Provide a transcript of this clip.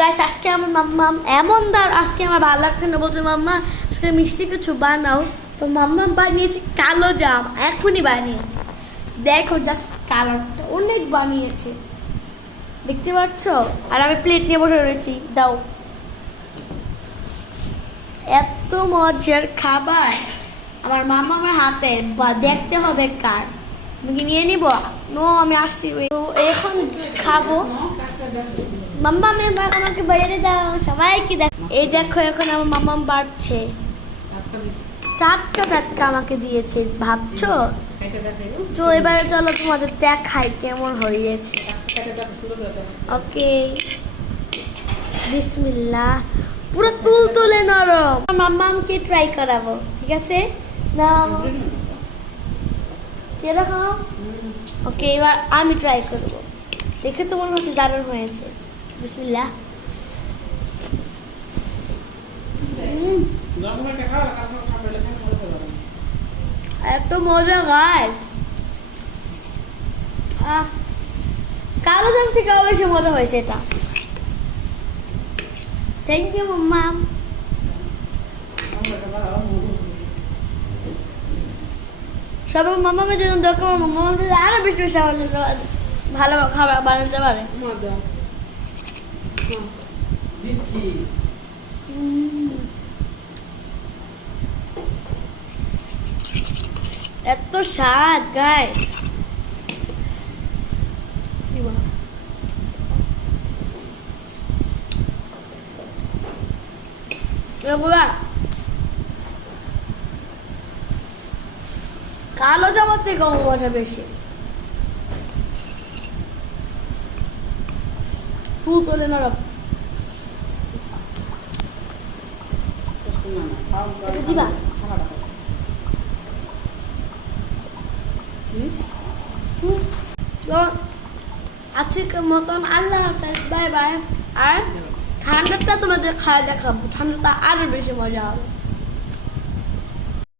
Guys আজকে আমার মাম্মা এমন দার আজকে আমার ভালো লাগছে না, বলছে মাম্মা আজকে মিষ্টি কিছু বানাও। তো মাম্মা বানিয়েছে কালো জাম, এখনই বানিয়েছে। দেখো জাস্ট কালারটা অনেক বানিয়েছে, দেখতে পাচ্ছ? আর আমি প্লেট নিয়ে বসে রয়েছি। দাও, এত মজার খাবার আমার মাম্মা আমার হাতে, বা দেখতে হবে কার। আমি কি নিয়ে নিব? নো, আমি আসছি। তো এখন খাবো। মাম্মা আমাকে বাইরে দাও, সবাইকে দেখ। এই দেখো এখন আমার মাম্মা বাড়ছে, টাটকা টাটকা আমাকে দিয়েছে, ভাবছো? তো এবারে চলো তোমাদের দেখাই কেমন হয়েছে। ওকে, বিসমিল্লাহ। পুরো তুলতুলে নরম। মাম্মাকে ট্রাই করাবো, ঠিক আছে? না এরকম। ওকে, এবার আমি ট্রাই করবো। দেখে তো মনে হচ্ছে দারুণ হয়েছে। বিসমিল্লাহ। এত মজা গাইস। কালো জাম থেকে বেশি মজা হয়েছে এটা। থ্যাংক ইউ মাম্মা। সবাই মাম্মামের জন্য দরকার, মাম্মা আরো বেশি বেশি ভালো খাবার বানাতে পারে। এত স্বাদ গাইস। কালো জামার থেকে মজা বেশি। তুই তোলে নরম দিবা। আজকের মতন আল্লাহ হাফেজ, বাই বাই। আর ঠান্ডাটা তোমাদের খাওয়া দেখাবো, ঠান্ডাটা আরো বেশি মজা হবে।